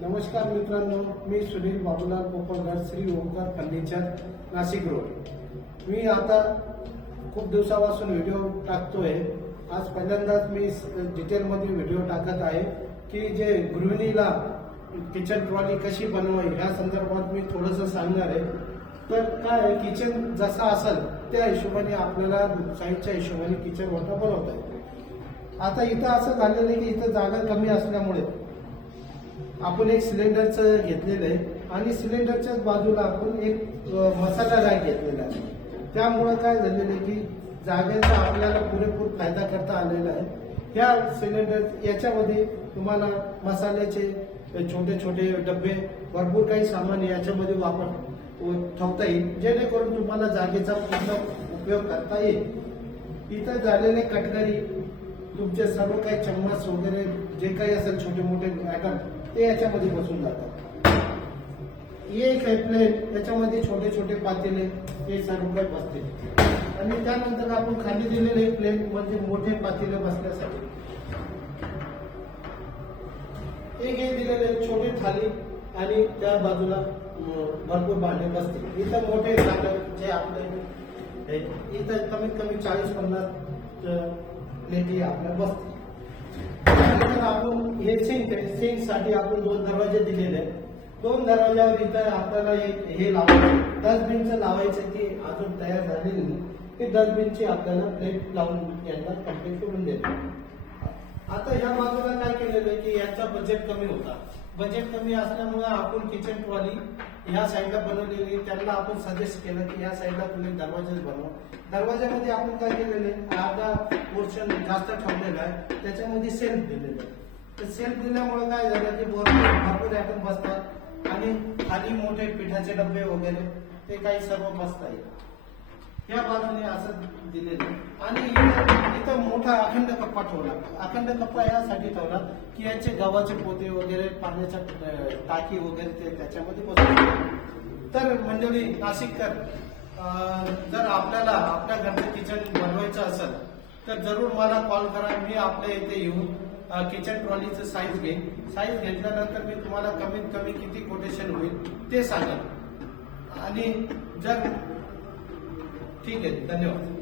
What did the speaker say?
नमस्कार मित्रांनो, मी Sunil Babulal पोपळकर, Shri Omkar furniture, Nashik road. मी आता खूप दिवसापासून व्हिडिओ टाकतोय। आज पहिल्यांदाच मी डिटेलमध्ये व्हिडिओ टाकत आहे की जे गृहिणीला किचन ट्रॉली कशी बनवावी या संदर्भात मी थोडंसं सांगणार आहे। तर काय किचन जसा असेल त्या हिशोबाने आपल्याला साईजच्या हिशोबाने किचन ओटा बनवता येते। आता इथं असं झालेलं आहे की इथं जागा कमी असल्यामुळे आपण एक सिलेंडरचं घेतलेलं आहे आणि सिलेंडरच्याच बाजूला आपण एक मसाला रॅक घेतलेला आहे। त्यामुळे काय झालेलं आहे की जागेचा आपल्याला पुरेपूर फायदा करता आलेला आहे। या सिलेंडर याच्यामध्ये तुम्हाला मसाल्याचे छोटे छोटे डबे भरपूर काही सामान याच्यामध्ये ठेवता येईल, जेणेकरून तुम्हाला जागेचा पूर्ण उपयोग करता येईल। इथं झालेले कटलरी, तुमचे सर्व काही चम्मच वगैरे जे काही असेल छोटे मोठे आयटम ते याच्यामध्ये बसून जातात। हे एक प्लेट, त्याच्यामध्ये छोटे छोटे पातेले हे सर्व काही बसते आणि त्यानंतर आपण खाली दिलेले प्लेट म्हणजे मोठे पातेले बसण्यासाठी एक हे दिलेले छोटे थाली आणि त्या बाजूला भरपूर भांडे बसते। इथं मोठे ताटं जे आपले इथं कमीत कमी 40-50 प्लेटी आपल्या बसते। त्यानंतर आपण हे सिंक साठी आपण 2 दरवाजे दिलेले आहेत। 2 दरवाजावर इथं आपल्याला एक हे लावायचं, डस्टबिनचं लावायचं की अजून तयार झालेली नाही, ते डस्टबिनची आपल्याला प्लेट लावून यांना कम्प्लीट करून देतो। आता ह्या बाजूला काय केलेलं आहे की याचा बजेट कमी होता। बजेट कमी असल्यामुळे आपण किचन ट्रॉली ह्या साईडला बनवलेली, त्यांना आपण सजेस्ट केलं की या साईडला तुम्ही दरवाजे बनवा। दरवाजामध्ये आपण काय केलेले अर्धा पोर्शन जास्त ठेवलेला आहे, त्याच्यामध्ये सेल्फ दिलेलं आहे। तर सेल्फ दिल्यामुळे काय झालं की भरपूर आयटम बसतात आणि खाली मोठे पिठाचे डबे वगैरे ते काही सर्व बसता येईल। या बाजूने असं दिलेलं आणि इथं मोठा अखंड कप्पा ठेवला। अखंड कप्पा यासाठी ठेवला की याचे गव्हाचे पोते वगैरे, पाण्याच्या टाकी वगैरे ते त्याच्यामध्ये बसतात। तर मंडळी नाशिककर, जर आपल्याला आपल्या घरचं किचन बनवायचं असेल तर जरूर मला कॉल करा। मी आपल्या इथे येऊन किचन ट्रॉलीचं साईज घेईन। साईज घेतल्यानंतर मी तुम्हाला कमीत कमी किती कोटेशन होईल ते सांगेन। आणि जर ठीक आहे, धन्यवाद।